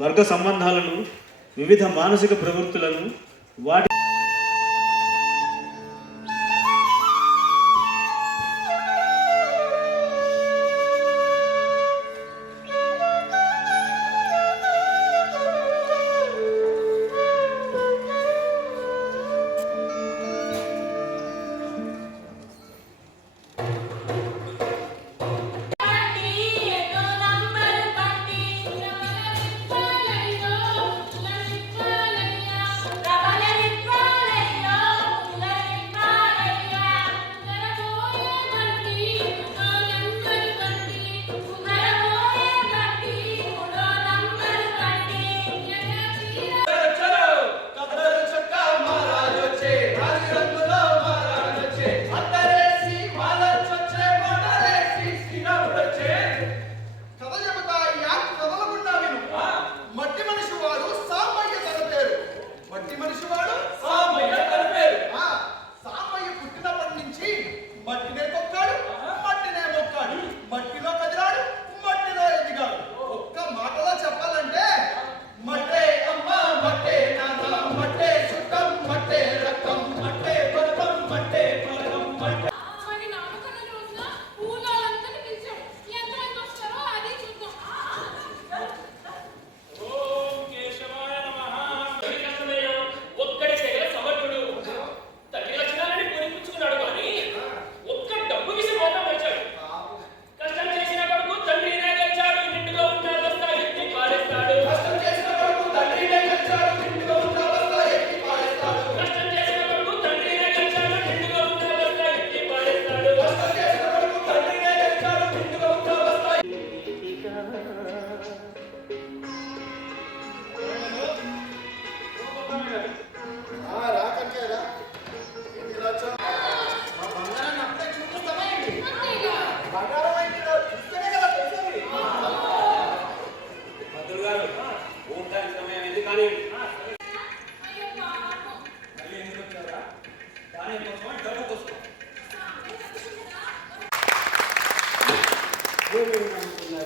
వర్గ సంబంధాలను, వివిధ మానసిక ప్రవృత్తులను, వాటి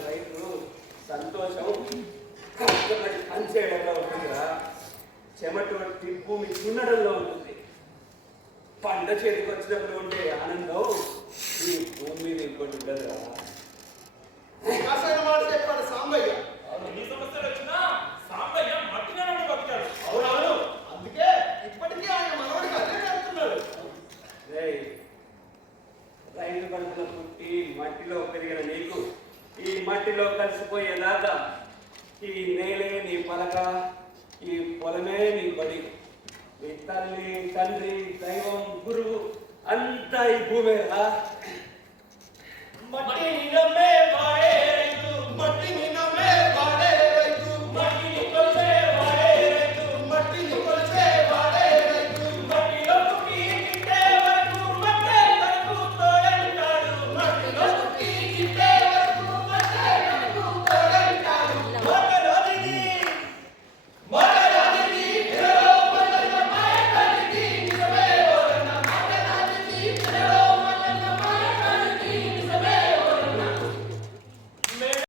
రైతు సంతోషం కష్టపడి పనిచేయడంలో ఉంటుందిరా. చెమట భూమి దున్నడంలో ఉంటుంది. పంట చేతికి వచ్చినప్పుడు ఉండే ఆనందం ఈ భూమి మీద ఇంకోటి ఉండదురా. చెప్పాడు సాంబయ్య. ఈ సమస్యలు వచ్చినా సాంబయ్య మట్టిగానే బతికాడు. అవునవును, అందుకే ఇప్పటికీ ఆయన మనవడికి అదే చేస్తున్నాడు. రైతు కడుపులో పుట్టి మట్టిలో పెరిగిన నీకు ఈ మట్టిలో కలిసిపోయేదాకా ఈ నేలే నీ పలక, ఈ పొలమే నీ బడి. ఈ తల్లి, తండ్రి, దైవం, గురువు అంతా ఈ భూమేరా. మట్టి నిజమే వాడే